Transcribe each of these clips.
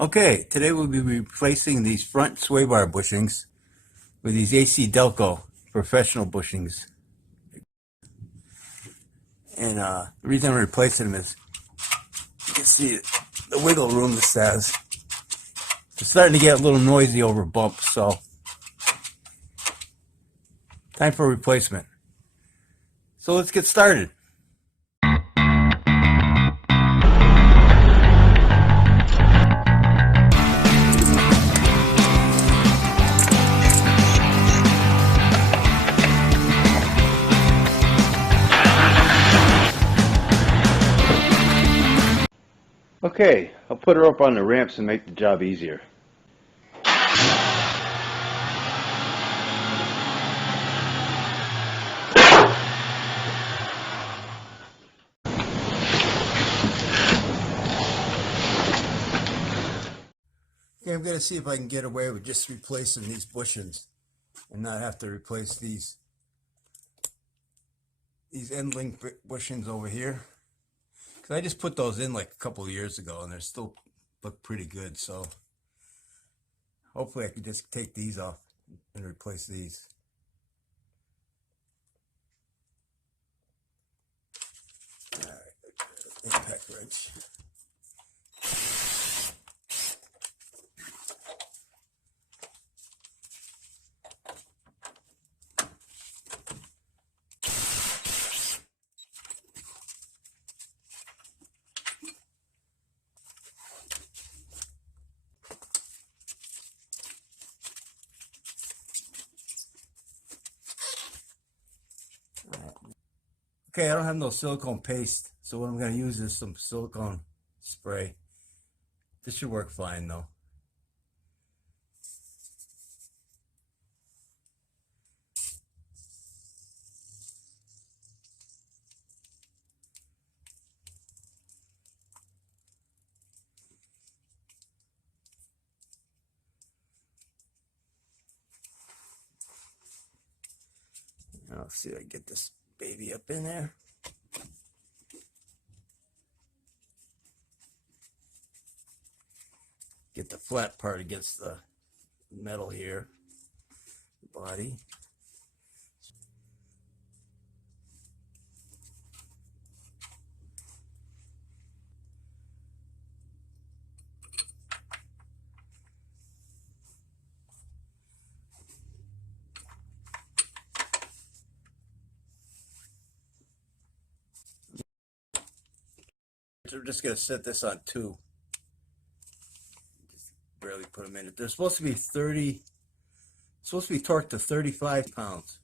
Okay, today we'll be replacing these front sway bar bushings with these AC Delco professional bushings. And the reason I'm replacing them is you can see the wiggle room this has. It's starting to get a little noisy over bumps, so time for a replacement. So let's get started. Okay, I'll put her up on the ramps and make the job easier. Okay, I'm going to see if I can get away with just replacing these bushings and not have to replace these end link bushings over here. Because I just put those in like a couple of years ago and they still look pretty good. So hopefully I can just take these off and replace these. All right, impact wrench. Okay, I don't have no silicone paste, so what I'm going to use is some silicone spray. This should work fine though. I'll see if I can get this baby up in there. Get the flat part against the metal here, the body. So we're just going to set this on 2. Just barely put them in it. They're supposed to be torqued to 35 pounds.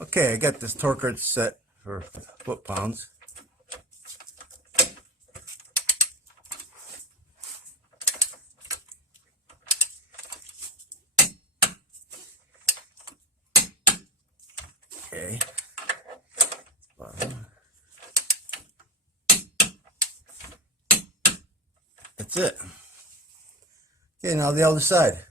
Okay, I got this torque wrench set for foot-pounds. Okay. That's it. Okay, now the other side.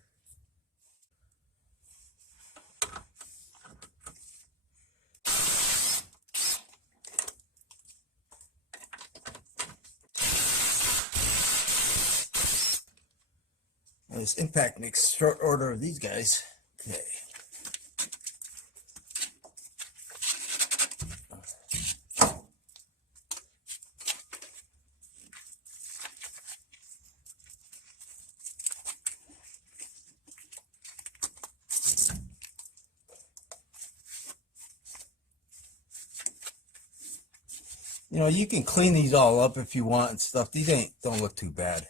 This impact makes short order of these guys. Okay. You know, you can clean these all up if you want and stuff. These don't look too bad. I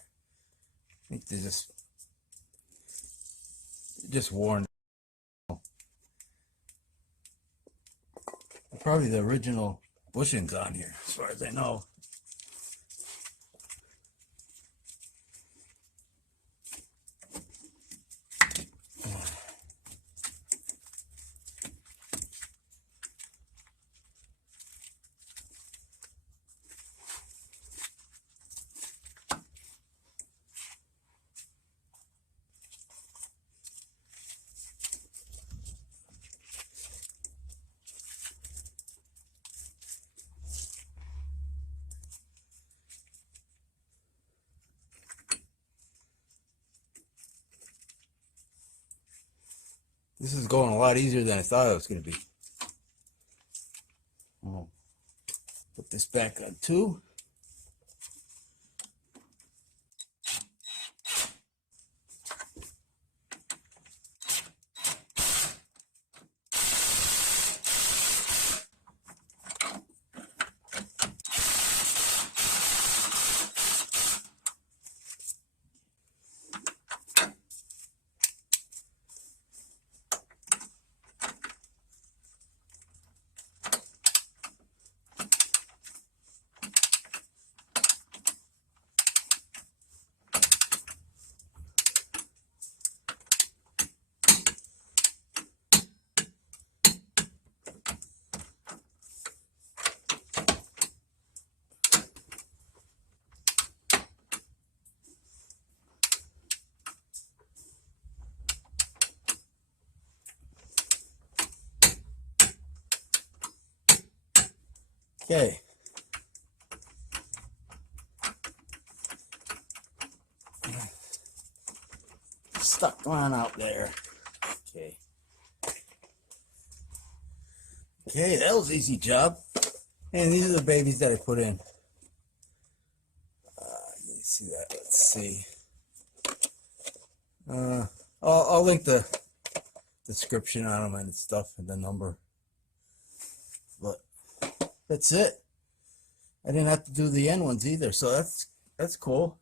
think they're just worn. Probably the original bushings on here, as far as I know. This is going a lot easier than I thought it was going to be. Oh. Put this back on too. Okay. Stuck one out there. Okay. Okay, that was an easy job. And these are the babies that I put in. You see that? Let's see. I'll link the description on them and stuff and the number. But that's it. I didn't have to do the end ones either, so that's cool.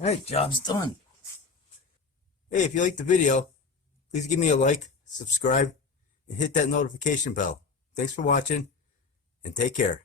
All right, job's done. Hey, if you liked the video, please give me a like, subscribe, and hit that notification bell. Thanks for watching, and take care.